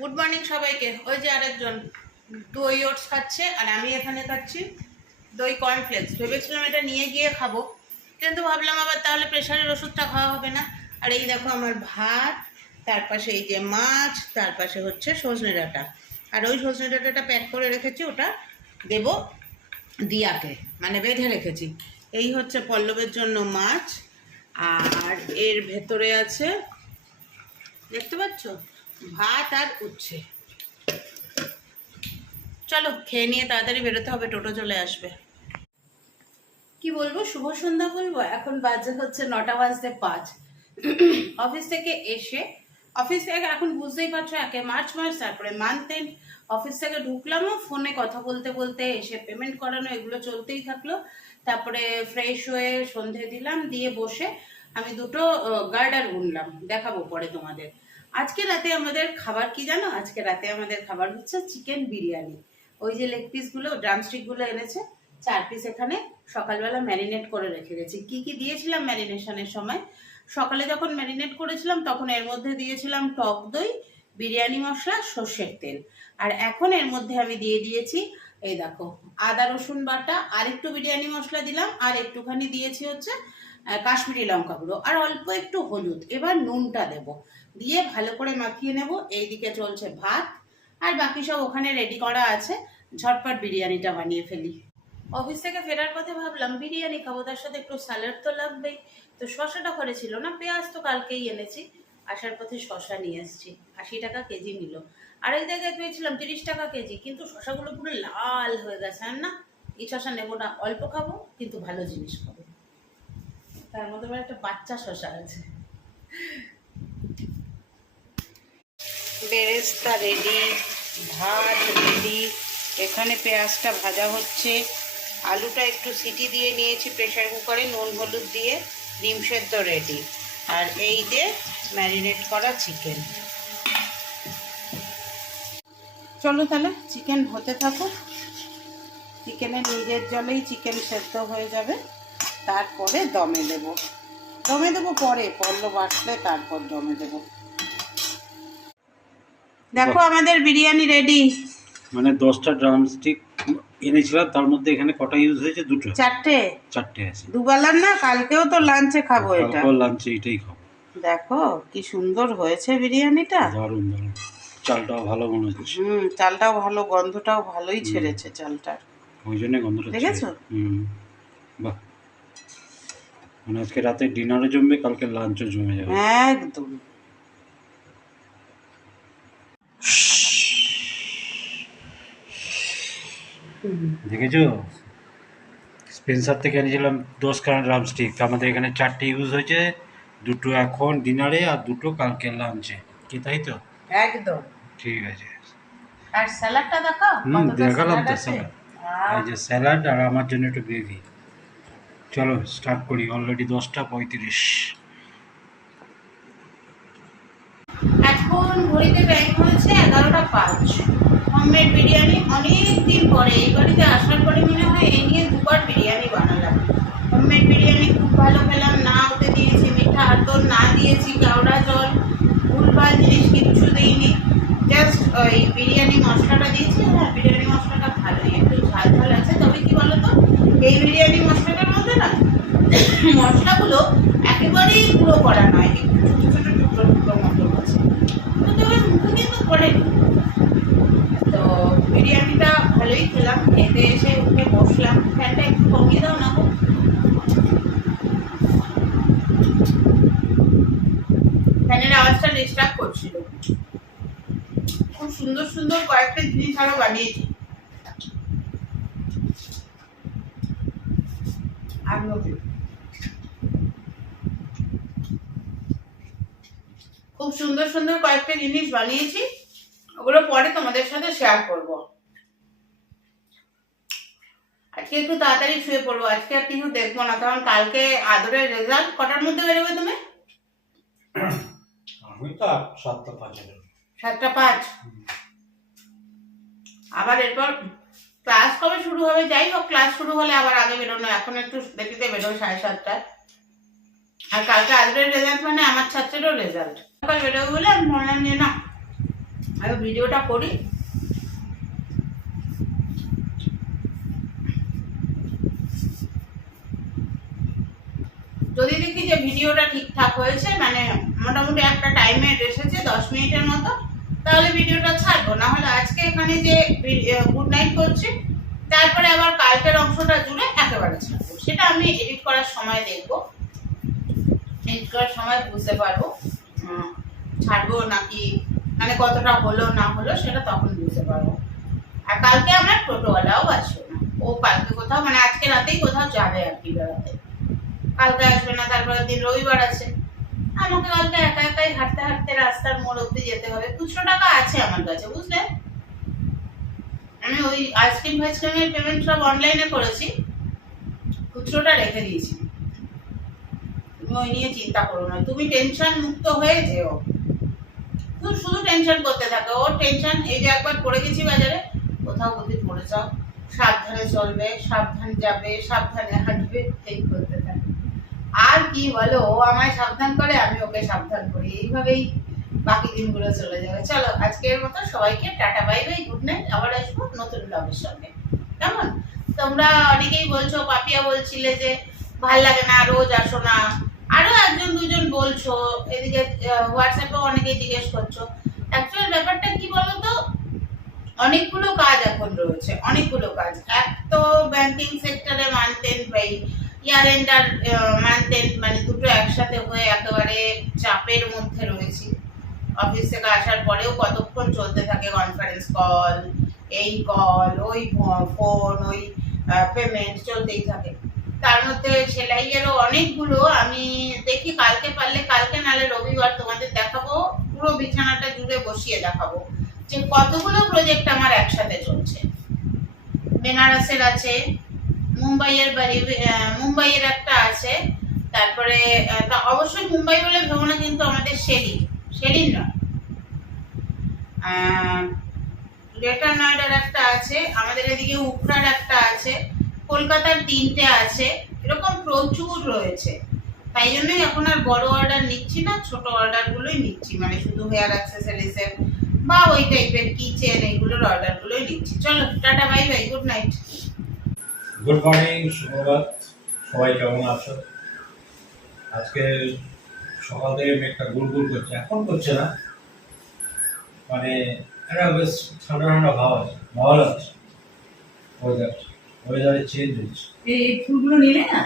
Good morning সবাইকে। ওই যে আরেকজন দই ওটস খাচ্ছে আর আমি এখানে খাচ্ছি দই কর্নফ্লেক্স। ভেবেছিলাম এটা নিয়ে গিয়ে খাবো, কিন্তু ভাবলাম আবার তাহলে প্রেশারের ওষুধটা খাওয়া হবে না। আর এই দেখো আমার ভাত, তার পাশে এই যে মাছ, তার পাশে হচ্ছে সজনে ডাঁটা। আর ওই সজনে ডাঁটাটা প্যাক করে রেখেছি, ওটা দেবো দিয়াকে, মানে বেঁধে রেখেছি। এই হচ্ছে পল্লবের জন্য মাছ, আর এর ভেতরে আছে দেখতে পাচ্ছ ভাত আর উচ্ছে। চলো খেয়ে নিয়ে তাড়াতাড়ি বেরোতে হবে, টোটো চলে আসবে। কি বলবো, শুভ সন্ধ্যা বলবো। এখন বাজে হচ্ছে 9:05। অফিস থেকে এসে, অফিস থেকে এখন বুঝতেই পারছো একে মার্চ মাস, তারপরে মান্থ এন্ড, অফিস থেকে ঢুকলামও, ফোনে কথা বলতে বলতে এসে পেমেন্ট করানো এগুলো চলতেই থাকলো। তারপরে ফ্রেশ হয়ে সন্ধে দিলাম, দিয়ে বসে আমি দুটো গার্ডার বুনলাম, দেখাবো পরে তোমাদের। আজকে রাতে আমাদের খাবার কি জানো? আজকে রাতে আমাদের খাবার হচ্ছে চিকেন বিরিয়ানি। ওই যে লেগ পিসগুলো, ড্রামস্টিকগুলো এনেছে 4 পিস, এখানে সকালবেলা ম্যারিনেট করে রেখে গেছি। কি কি দিয়েছিলাম ম্যারিনেশনের সময়? সকালে যখন ম্যারিনেট করেছিলাম তখন এর মধ্যে দিয়েছিলাম টক দই, বিরিয়ানি মশলা, সর্ষের তেল। আর এখন এর মধ্যে আমি দিয়ে দিয়েছি এই দেখো আদা রসুন বাটা, আর একটু বিরিয়ানি মশলা দিলাম, আর একটুখানি দিয়েছি হচ্ছে কাশ্মীরি লঙ্কা গুঁড়ো, আর অল্প একটু হলুদ। এবার নুনটা দেব, দিয়ে ভালো করে মাখিয়ে নেব। এইদিকে চলছে ভাত, আর বাকি সব ওখানে রেডি করা আছে। ঝটপট বিরিয়ানিটা বানিয়ে ফেলি। অফিস থেকে ফেরার পথে ভাবলাম বিরিয়ানি খাবো, তার সাথে একটু স্যালাড তো লাগবেই। তো শশাটা ঘরে ছিল না, পেঁয়াজ তো কালকেই এনেছি। আসার পথে শশা নিয়ে এসেছি, 80 টাকা কেজি নিল। আর এই জায়গায় পেয়েছিলাম 30 টাকা কেজি, কিন্তু শশাগুলো পুরো লাল হয়ে গেছে। আর না, এই শশা নেবো না, অল্প খাবো কিন্তু ভালো জিনিস খাবো। তার মধ্যে আবার একটা বাচ্চা শশা আছে। বেরেস্তা রেডি, ভাত রেডি, এখানে পেঁয়াজটা ভাজা হচ্ছে, আলুটা একটু সিটি দিয়ে নিয়েছি প্রেসার কুকারে নুন হলুদ দিয়ে, ডিম সেদ্ধ রেডি। আর এই যে ম্যারিনেট করা চিকেন। চলো তাহলে চিকেন হতে থাকুক। চিকেনের নিজের জলেই চিকেন সেদ্ধ হয়ে যাবে, তারপরে দমে দেবো পরে, পল্লব আসলে তারপর দমে দেবো। দেখো আমাদের বিরিয়ানি রেডি। মানে 10টা ড্রামস্টিক এনেছিলাম, তার মধ্যে এখানে কটা ইউজ হয়েছে? দুটো, চারটে আছে। দুবেলার না, কালকেও তো লাঞ্চে খাবো এটা। কালকেও লাঞ্চে এটাই খাবো। দেখো কি সুন্দর হয়েছে বিরিয়ানিটা, দারুণ দারুণ। চালটাও ভালো মনে হচ্ছে। চালটাও ভালো, গন্ধটাও ভালোই ছেড়েছে চালটার, ওই জন্য গন্ধটা দেখেছো? বাহ, মানে আজকে রাতে ডিনারও জমবে, কালকে লাঞ্চও জমে যাবে একদম। দেখেছো, স্পেন্সার থেকে এনেছিলাম 10খানা ড্রামস্টিক, আমাদের এখানে 4টে ইউজ হয়েছে, দুটো এখন ডিনারে আর দুটো কালকে লাঞ্চে। কি তাই তো? একদম ঠিক আছে। আর স্যালাডটা দেখো, দেখালাম তো স্যালাড, এই যে স্যালাড, আর আমার জন্য একটু গ্রেভি। চলো স্টার্ট করি, অলরেডি 10টা 35। এখন ঘড়িতে টাইম হয়েছে 11:05। হোমমেড বিরিয়ানি অনেক দিন পরে, এই বাড়িতে আসার পরে মনে হয় এই নিয়ে দুবার বিরিয়ানি বানালাম। হোমমেড বিরিয়ানি খুব ভালো খেলাম, না ওতে দিয়েছি মিঠা আতর, না দিয়েছি কেওড়া জল, ভুলভাল জিনিস কিচ্ছু দিইনি, জাস্ট ওই বিরিয়ানি মশলাটা দিয়েছি। হ্যাঁ, বিরিয়ানি মশলাটা ভালোই, একটু ঝাল ঝাল আছে। তবে কি বলতো, এই বিরিয়ানি মশলাটার মধ্যে না মশলাগুলো একেবারেই গুঁড়ো করা নয়, একটু ছোটো ছোটো টুকরো টুকরো মতো আছে। তো তবে মুখে কিন্তু পড়েনি। তো বিরিয়ানিটা ভালোই খেলাম, খেতে এসে উঠে বসলাম। ফ্যানটা একটু কমিয়ে দাও না গো, ফ্যানের আওয়াজটা ডিস্টার্ব করছিল। খুব সুন্দর সুন্দর কয়েকটা জিনিস আরো বানিয়েছি। খুব সুন্দর সুন্দর কয়েকটা জিনিস বানিয়েছি, ওগুলো পরে তোমাদের সাথে শেয়ার করব। আজকে একটু তাড়াতাড়ি শুয়ে পড়বো, আজকে আর কিছু দেখবো না, কারণ কালকে আদরের রেজাল্ট। কটার মধ্যে বেরোবে তুমি? আমি তো 7টা 5। 7:05। আবার এরপর ক্লাস কবে শুরু হবে? যাই হোক, ক্লাস শুরু হলে আবার আগে বেরোনো, এখন একটু দেরিতে বেরোবে 7:30টায়। আর কালকে আদরের রেজাল্ট মানে আমার ছাত্রেরও রেজাল্ট, সকাল বেরোবে বলে আমি ভাবলাম যে না আমি ভিডিওটা করি। যদি দেখি যে ভিডিওটা ঠিকঠাক হয়েছে, মানে মোটামুটি একটা টাইমে এসেছে 10 মিনিটের মতো, তাহলে ভিডিওটা ছাড়বো। না হলে আজকে এখানে যে গুড নাইট করছি, তারপরে আবার কালকের অংশটা জুড়ে একেবারে ছাড়বো। সেটা আমি এডিট করার সময় দেখবো, এডিট করার সময় বুঝতে পারবো ছাড়বো নাকি, মানে কতটা হলো না হলো সেটা তখন বুঝতে পারবো। আর কালকে আমার টোটোওয়ালাও আসবে না, ও কালকে কোথাও, মানে আজকে রাতেই কোথাও যাবে আর কি বেড়াতে, কালকে আসবে না। তারপরের দিন রবিবার আছে, আমাকে কালকে একা একাই হাঁটতে হাঁটতে রাস্তার মোড় অব্দি যেতে হবে। 200 টাকা আছে আমার কাছে, বুঝলে। আমি ওই আইসক্রিমের পেমেন্ট সব অনলাইনে করেছি, খুচরোটা রেখে দিয়েছি। তুমি ওই নিয়ে চিন্তা করো না, তুমি টেনশন মুক্ত হয়ে যেও। তুমি শুধু টেনশন করতে থাকো, ওর টেনশন। এই যে একবার পড়ে গেছি বাজারে, কোথাও যদি পড়ে যাও, সাবধানে চলবে, সাবধানে যাবে, সাবধানে হাঁটবে, এই করতে থাকে। আর কি বলো, ও আমায় সাবধান করে, আমি ওকে সাবধান করি, এইভাবেই বাকি দিনগুলো চলে যাবে। চলো আজকের মতো সবাইকে tata, bye bye, good night. আবার আসবো নতুন ব্লগের সঙ্গে, কেমন? তোমরা অনেকেই বলছো, পাপিয়া বলছিলে যে ভাল লাগে না, রোজ আসো না। আরো একজন দুজন বলছো, এদিকে হোয়াটসঅ্যাপে অনেকেই জিজ্ঞেস করছো। অ্যাকচুয়াল ব্যাপারটা কি বলতো, অনেকগুলো কাজ এখন রয়েছে, অনেকগুলো কাজ। এক তো ব্যাংকিং সেক্টরে month end by year end আর মান্থ এন্ড, মানে দুটো একসাথে হয়ে একেবারে চাপের মধ্যে রয়েছি। অফিস থেকে আসার পরেও কতক্ষণ চলতে থাকে কনফারেন্স কল, এই কল, ওই ফোন, ওই পেমেন্ট চলতেই থাকে। তার মধ্যে সেলাইয়েরও অনেকগুলো, আমি দেখি কালকে পারলে কালকে, নালে রবিবার তোমাদের দেখাবো, পুরো বিছানাটা জুড়ে বসিয়ে দেখাবো যে কতগুলো প্রজেক্ট আমার একসাথে চলছে। বেনারসের আছে, মুম্বাইয়ের একটা আছে, তারপরে অবশ্যই মুম্বাই বলে ভেবো না, কিন্তু আমাদের শেরিন নয়, গ্রেটার নয়ডার একটা আছে, আমাদের এদিকে উখড়ার একটা আছে, কলকাতার 3টে আছে, এরকম প্রচুর রয়েছে। তাই জন্যই এখন আর বড় অর্ডার নিচ্ছি না, ছোট অর্ডার গুলোই নিচ্ছি, মানে শুধু হেয়ার অ্যাক্সেসরিজের বা ওই টাইপের কিচেন, এইগুলোর অর্ডার গুলোই নিচ্ছি। চলো tata, bye bye, good night. Good morning, সুপ্রভাত, সবাই কেমন আছো? আজকে সকাল থেকে মেঘটা গুড় করছে, এখন করছে না, মানে একটা বেশ ঠান্ডা ঠান্ডা ভাব আছে, ভালো লাগছে। ওয়েদারে চেঞ্জ হচ্ছে। এই ফুলগুলো নিলে না।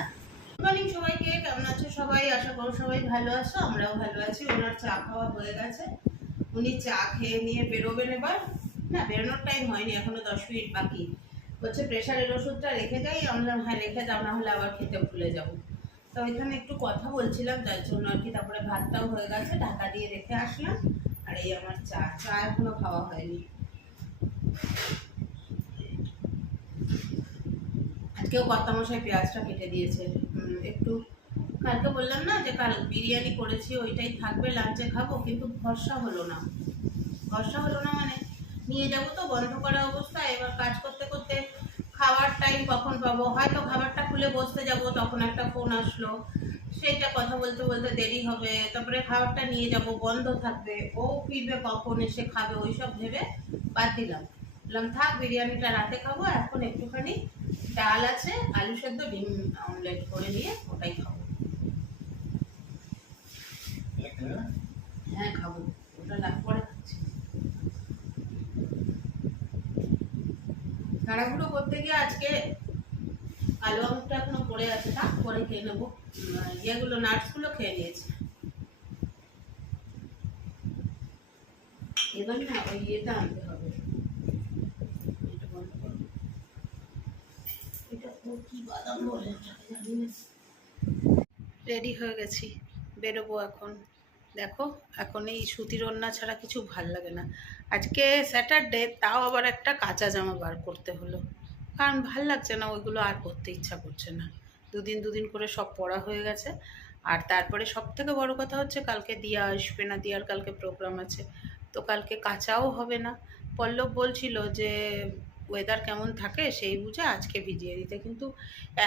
গুড মর্নিং সবাইকে, কেমন আছো সবাই? আশা করো সবাই ভালো আছো, আমরাও ভালো আছি। ওনার চা খাওয়া হয়ে গেছে, উনি চা খেয়ে নিয়ে বেরোবেন এবার। না, বেরোনোর টাইম হয়নি, এখনো 10 মিনিট বাকি। বলছে প্রেশারের ওষুধটা রেখে যাই, আমরা হ্যাঁ রেখে যাও, না হলে আবার খেতে ভুলে যাবো। তো ওইখানে একটু কথা বলছিলাম, যার জন্য আর কি। তারপরে ভাতটাও হয়ে গেছে, ঢাকা দিয়ে রেখে আসলাম। আর এই আমার চা এখনো খাওয়া হয়নি। আজকেও কর্তামশাই পেঁয়াজটা কেটে দিয়েছে একটু। কালকে বললাম না যে কাল বিরিয়ানি করেছি, ওইটাই থাকবে, লাঞ্চে খাবো, কিন্তু ভরসা হলো না। মানে নিয়ে যাবো তো বন্ধ করা অবস্থা, এবার কাজ করতে করতে খাওয়ার টাইম কখন পাবো, হয়তো খাবারটা খুলে বসতে যাব, তখন একটা ফোন আসলো, সেটা কথা বলতে বলতে দেরি হবে, তারপরে খাবারটা নিয়ে যাব, বন্ধ থাকবে, ও ফিরবে কখন, এসে খাবে, ওইসব ভেবে বাদ দিলাম। বললাম থাক, বিরিয়ানিটা রাতে খাবো, এখন একটুখানি ডাল আছে, আলু সেদ্ধ, ডিম অমলেট করে নিয়ে ওটাই খাবো। হ্যাঁ খাবো, ওটা পরে খাচ্ছি। তাড়াহুড়ো করতে গিয়ে আজকে আলু আঙুরটা এখনো পড়ে আছে, থাক পরে খেয়ে নেবো। ইয়েগুলো নাটসগুলো খেয়ে নিয়েছি। এবার না ওই ইয়েটা আনতে হবে, কি বাদাম বলে জানি না। রেডি হয়ে গেছি, বেরোবো এখন। দেখো এখন এই সুতির ওড়না ছাড়া কিছু ভাল লাগে না। আজকে স্যাটারডে, তাও আবার একটা কাঁচা জামা বার করতে হলো, কারণ ভাল লাগছে না, ওইগুলো আর পরতে ইচ্ছা করছে না। দুদিন করে সব পরা হয়ে গেছে। আর তারপরে সব থেকে বড় কথা হচ্ছে কালকে দিয়া আসবে না, দিয়ার কালকে প্রোগ্রাম আছে, তো কালকে কাঁচাও হবে না। পল্লব বলছিল যে ওয়েদার কেমন থাকে সেই বুঝে আজকে ভিজিয়ে দিতে, কিন্তু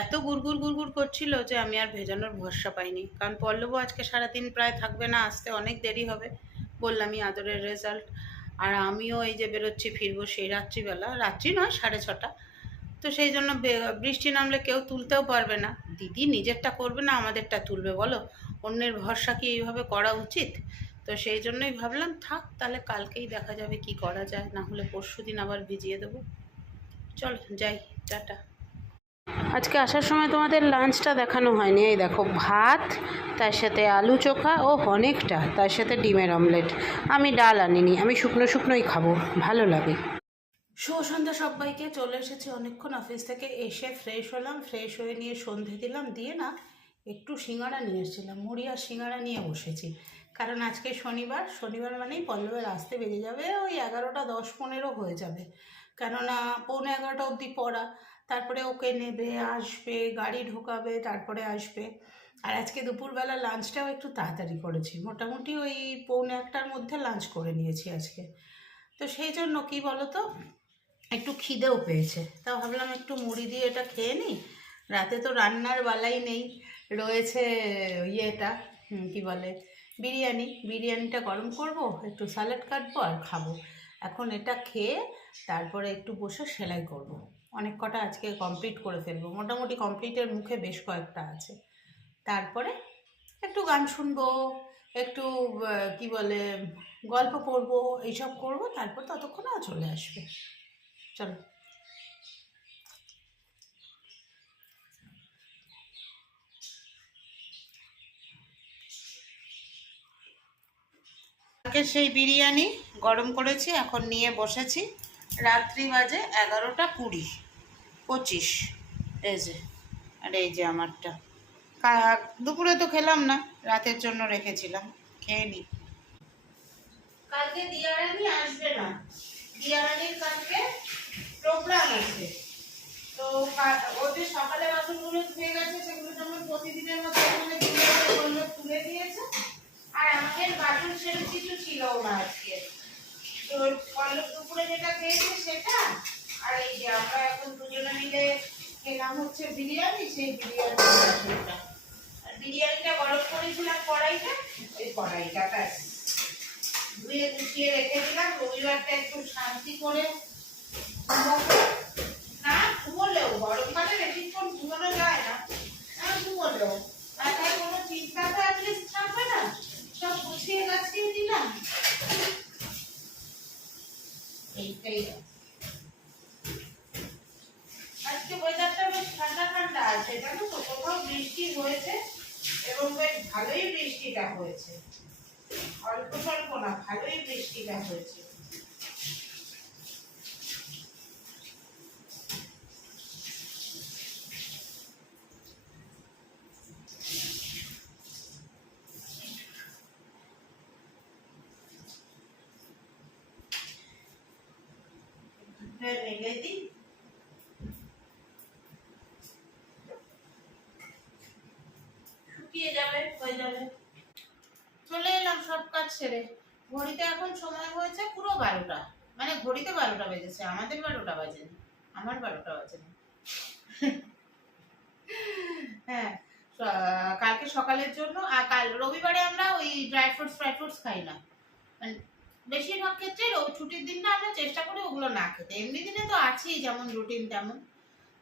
এত গুড়গুড় করছিল যে আমি আর ভেজানোর ভরসা পাইনি। কারণ পল্লবও আজকে সারাদিন প্রায় থাকবে না, আসতে অনেক দেরি হবে, বললামই আদরের রেজাল্ট। আর আমিও এই যে বেরোচ্ছি ফিরবো সেই রাত্রিবেলা, রাত্রি নয় 6:30। তো সেই জন্য বৃষ্টি নামলে কেউ তুলতেও পারবে না। দিদি নিজেরটা করবে না আমাদেরটা তুলবে বলো? অন্যের ভরসা কি এইভাবে করা উচিত? তো সেই জন্যই ভাবলাম থাক, তাহলে কালকেই দেখা যাবে কি করা যায়, না হলে পরশুদিন আবার ভিজিয়ে দেবো। চল যাই, টাটা। আজকে আসার সময় তোমাদের লাঞ্চটা দেখানো হয়নি, এই দেখো ভাত, তার সাথে আলু চোখা ও অনেকটা, তার সাথে ডিমের অমলেট। আমি ডাল আনিনি, আমি শুকনো শুকনোই খাবো, ভালো লাগে। শুভ সন্ধ্যা সবাইকে। চলে এসেছি অনেকক্ষণ অফিস থেকে এসে ফ্রেশ হলাম, ফ্রেশ হয়ে নিয়ে সন্ধে দিলাম, দিয়ে না একটু সিঙ্গাড়া নিয়ে এসেছিলাম, মুড়ি আর সিঙ্গাড়া নিয়ে বসেছি। কারণ আজকে শনিবার, শনিবার মানেই পল্লবের আসতে বেজে যাবে ওই 11টা 10-15 হয়ে যাবে, কেননা 11:45 অবধি পড়া। তারপরে ওকে নেবে, আসবে, গাড়ি ঢোকাবে, তারপরে আসবে। আর আজকে দুপুরবেলা লাঞ্চটাও একটু তাড়াতাড়ি করেছি, মোটামুটি ওই 1:45টার মধ্যে লাঞ্চ করে নিয়েছি আজকে। তো সেই জন্য কি বলো তো, একটু খিদেও পেয়েছে, তাও ভাবলাম একটু মুড়ি দিয়ে এটা খেয়ে নিই। রাতে তো রান্নার বালাই নেই, রয়েছে ইয়েটা কি বলে, বিরিয়ানিটা গরম করব, একটু স্যালাড কাটবো আর খাবো। এখন এটা খেয়ে তারপরে একটু বসে সেলাই করব। অনেক কটা আজকে কমপ্লিট করে ফেলবো, মোটামুটি কমপ্লিটের মুখে বেশ কয়েকটা আছে। তারপরে একটু গান শুনবো, একটু কি বলে গল্প পড়বো, এইসব করব। তারপর ততক্ষণও চলে আসবে। চলো। আজকে সেই বিরিয়ানি গরম করেছি, এখন নিয়ে বসেছি। রাত্রি বাজে 11:20-25। এই যে, আর এই যে আমারটা। দুপুরে তো খেলাম না, রাতের জন্য রেখেছিলাম, খেয়ে নি। কালকে দিয়ারানি আসবে না, দিয়ারানির কালকে প্রোগ্রাম আছে। তো ও যে সকালে বাসনগুলো ধুয়ে গেছে, সেগুলো যেমন প্রতিদিনের মতো তুলে দিয়েছে। আর আমাদের বাসন সেরকম কিছু ছিল না আজকে। তো পল্লব দুপুরে যেটা খেয়েছে সেটা, আর এই যে আমরা এখন দুজনে মিলে খেলাম হচ্ছে বিরিয়ানি, সেই বিরিয়ানিটা। আর বিরিয়ানিটা গরম করেছিলাম কড়াইটা, ওই কড়াইটা ব্যাস ধুয়ে গুছিয়ে রেখে দিলাম। রবিবারটা একটু শান্তি করে না ঘুমোলেও, গরমকালে বেশিক্ষণ ঘুমানো যায় না, ঘুমোলেও মাথায় কোনো চিন্তা তো অ্যাটলিস্ট থাকবে না। সব গুছিয়ে গাছিয়ে দিলাম, এইটাই। আজকে ওয়েদারটা বেশ ঠান্ডা ঠান্ডা আছে, জানো তো, কোথাও বৃষ্টি হয়েছে এবং বেশ ভালোই বৃষ্টিটা হয়েছে, অল্প স্বল্প না, ভালোই বৃষ্টিটা হয়েছে। মেলে দিই, শুকিয়ে যাবে, হয়ে যাবে। চলে এলাম সব কাজ সেরে। ঘড়িতে এখন সময় হয়েছে পুরো 12টা, মানে ঘড়িতে 12টা বেজেছে, আমাদের 12টা বাজেনি, আমার 12টা বাজেনি। হ্যাঁ, কালকে সকালের জন্য, আর কাল রবিবারে আমরা ওই ড্রাই ফ্রুটস খাই না, মানে বেশিরভাগ ক্ষেত্রে ছুটির দিনটা আমরা চেষ্টা করি ওগুলো না খেতে। এমনি দিনে তো আছেই যেমন রুটিন তেমন।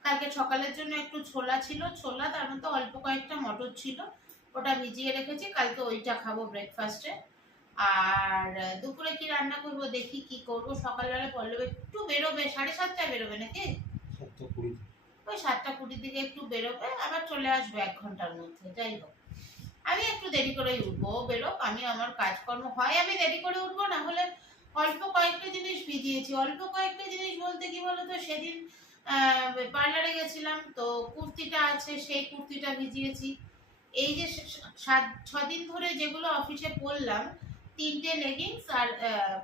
কালকে সকালের জন্য একটু ছোলা ছিল, ছোলা, তার মধ্যে অল্প কয়েকটা মটর ছিল, ওটা ভিজিয়ে রেখেছি, কালকে ওইটা খাবো ব্রেকফাস্টে। আর দুপুরে কি রান্না করবো দেখি কি করব। সকালবেলা পল্লব একটু বেরোবে, 7:30টায় বেরোবে নাকি, ওই 7:20 দিকে একটু বেরোবে, আবার চলে আসবে 1 ঘন্টার মধ্যে। যাই হোক, আমি একটু দেরি করেই উঠবো, ও বেরোক, আমি আমার কাজকর্ম হয় আমি দেরি করে উঠবো, না হলে অল্প কয়েকটা জিনিস ভিজিয়েছি। অল্প কয়েকটা জিনিস বলতে কি বলতো, সেদিন পার্লারে গেছিলাম তো, কুর্তিটা আছে, সেই কুর্তিটা ভিজিয়েছি। এই যে 6 দিন ধরে যেগুলো অফিসে পরলাম, 3টে লেগিংস আর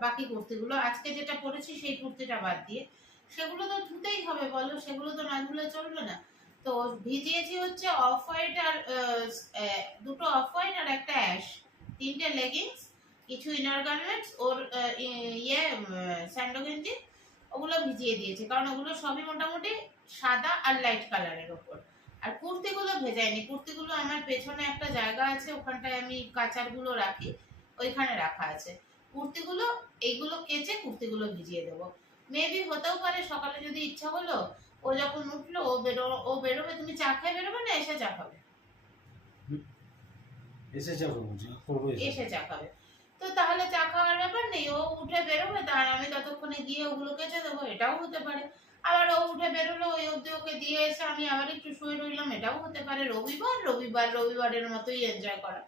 বাকি কুর্তিগুলো, আজকে যেটা পরেছি সেই কুর্তিটা বাদ দিয়ে, সেগুলো তো ধুতেই হবে বলো, সেগুলো তো না ধুলে চলবে না। তো ভিজিয়েছি হচ্ছে অফ হোয়াইট আর দুটো অফ হোয়াইট আর একটা অ্যাশ, 3টে লেগিংস, কিছু ইনার গার্মেন্টস, ওর স্যান্ডো গেঞ্জি, ওগুলো ভিজিয়ে দিয়েছে, কারণ ওগুলো সবই মোটামুটি সাদা আর লাইট কালারের ওপর। আর কুর্তিগুলো ভেজাইনি, কুর্তিগুলো আমার পেছনে একটা জায়গা আছে, ওখানটায় আমি কাচারগুলো রাখি, ওইখানে রাখা আছে। কুর্তিগুলো এইগুলো কেচে কুর্তিগুলো ভিজিয়ে দেবো। মেবি হতেও পারে সকালে যদি ইচ্ছা হলো, ও যখন উঠলো ও বেরোবে, তুমি চা খেয়ে বেরোবে না এসে চা খাবে? এসে চা করবো, চা করবো এসে চা খাবে। তো তাহলে চা খাওয়ার ব্যাপার নেই, ও উঠে বেরোবে, তার আমি ততক্ষণে গিয়ে ওগুলো কেচে দেবো, এটাও হতে পারে। আবার ও উঠে বেরোলো, ওই অব্দি ওকে দিয়ে এসে আমি আবার একটু শুয়ে রইলাম, এটাও হতে পারে। রবিবারের মতোই এনজয় করা।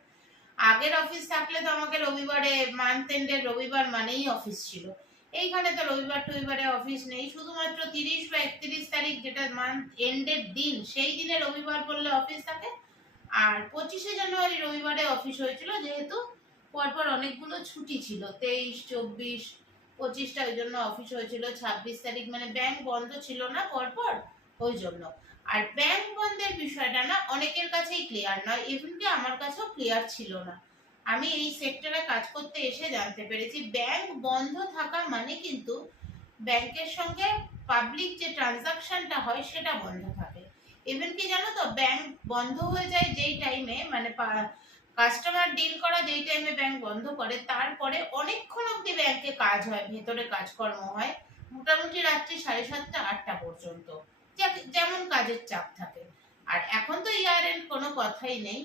আগের অফিস থাকলে তো আমাকে রবিবারে, মান্থ এন্ডের রবিবার মানেই অফিস ছিল। এইখানে তো রবিবার টবিবারে অফিস নেই, শুধুমাত্র 30 বা 31 তারিখ যেটা মান্থ এন্ডের দিন, সেই দিনে রবিবার বললে অফিস থাকে। আর 25শে জানুয়ারি রবিবারে অফিস হয়েছিল, যেহেতু পরপর অনেকগুলো ছুটি ছিল, 23, 24, 25টা, ওই জন্য অফিস হয়েছিল। 26 তারিখ মানে ব্যাংক বন্ধ ছিল না পরপর, ওই জন্য। আর ব্যাংক বন্ধের বিষয়টা না অনেকের কাছেই ক্লিয়ার নয়, ইভেন আমার কাছেও ক্লিয়ার ছিল না। আমি এই সেক্টরে কাজ করতে এসে জানতে পেরেছি ব্যাংক বন্ধ থাকা মানে কিন্তু ব্যাংকের সঙ্গে পাবলিক যে ট্রানজাকশনটা হয় সেটা বন্ধ থাকে। ইভেন কি জানো তো, ব্যাংক বন্ধ হয়ে যায় যেই টাইমে, মানে কাস্টমার ডিল করা যেই টাইমে ব্যাংক বন্ধ করে, তারপরে অনেকক্ষণ অব্দি ব্যাংকে কাজ হয়, ভেতরে কাজকর্ম হয়, মোটামুটি রাত্রি 7:30, 8টা পর্যন্ত, যেমন কাজের চাপ থাকে। আর এখন তো ইয়ার এন্ড কোনো কথাই নেই।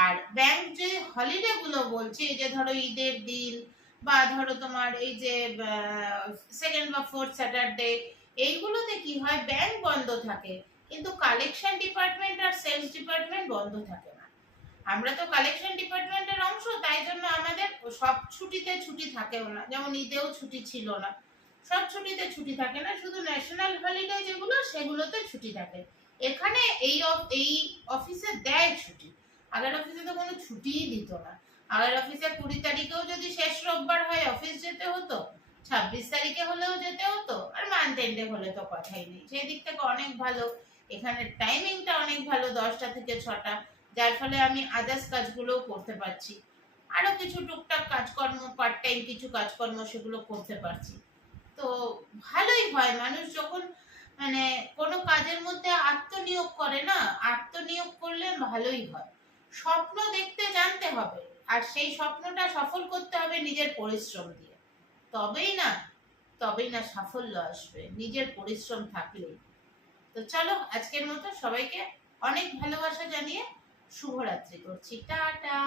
আর ব্যাংক যে হলিডে গুলো বলছে, এই যে ধরো ঈদের দিন, বা ধরো তোমার এই যে সেকেন্ড বা ফোর্থ স্যাটারডে, এইগুলোতে কি হয়, ব্যাংক বন্ধ থাকে, কিন্তু কালেকশন ডিপার্টমেন্ট আর সেলস ডিপার্টমেন্ট বন্ধ থাকে না। আমরা তো কালেকশন ডিপার্টমেন্টের অংশ, তাই জন্য আমাদের সব ছুটিতে ছুটি থাকেও না, যেমন ঈদেও ছুটি ছিল না। সব ছুটিতে ছুটি থাকে না, শুধু ন্যাশনাল হলিডে যেগুলো সেগুলোতে ছুটি থাকে। এখানে এই অফিসে দেয় ছুটি। আগের অফিসে তো কোনো ছুটিই দিত না। আগের অফিসে 20 তারিখেও যদি শেষ রোববার হয় অফিস যেতে হতো, 26 তারিখে হলেও যেতে হতো, আর মান্থ এন্ডে হলে তো কথাই নেই। সেই দিক থেকে অনেক ভালো। এখানে টাইমিংটা অনেক ভালো, 10টা থেকে 6টা, যার ফলে আমি আদার্স কাজগুলোও করতে পারছি। আরো কিছু টুকটাক কাজকর্ম, পার্ট টাইম কিছু কাজকর্ম, সেগুলো করতে পারছি। তো ভালোই হয়, মানুষ যখন মানে কোনো কাজের মধ্যে আত্মনিয়োগ করে না, আত্মনিয়োগ করলে ভালোই হয়। স্বপ্ন দেখতে জানতে হবে, আর সেই স্বপ্নটা সফল করতে হবে নিজের পরিশ্রম দিয়ে। তবেই না, তবেই না সাফল্য আসবে, নিজের পরিশ্রম থাকলেই। তো চলো, আজকের মতো সবাইকে অনেক ভালোবাসা জানিয়ে শুভরাত্রি করছি, টাটা।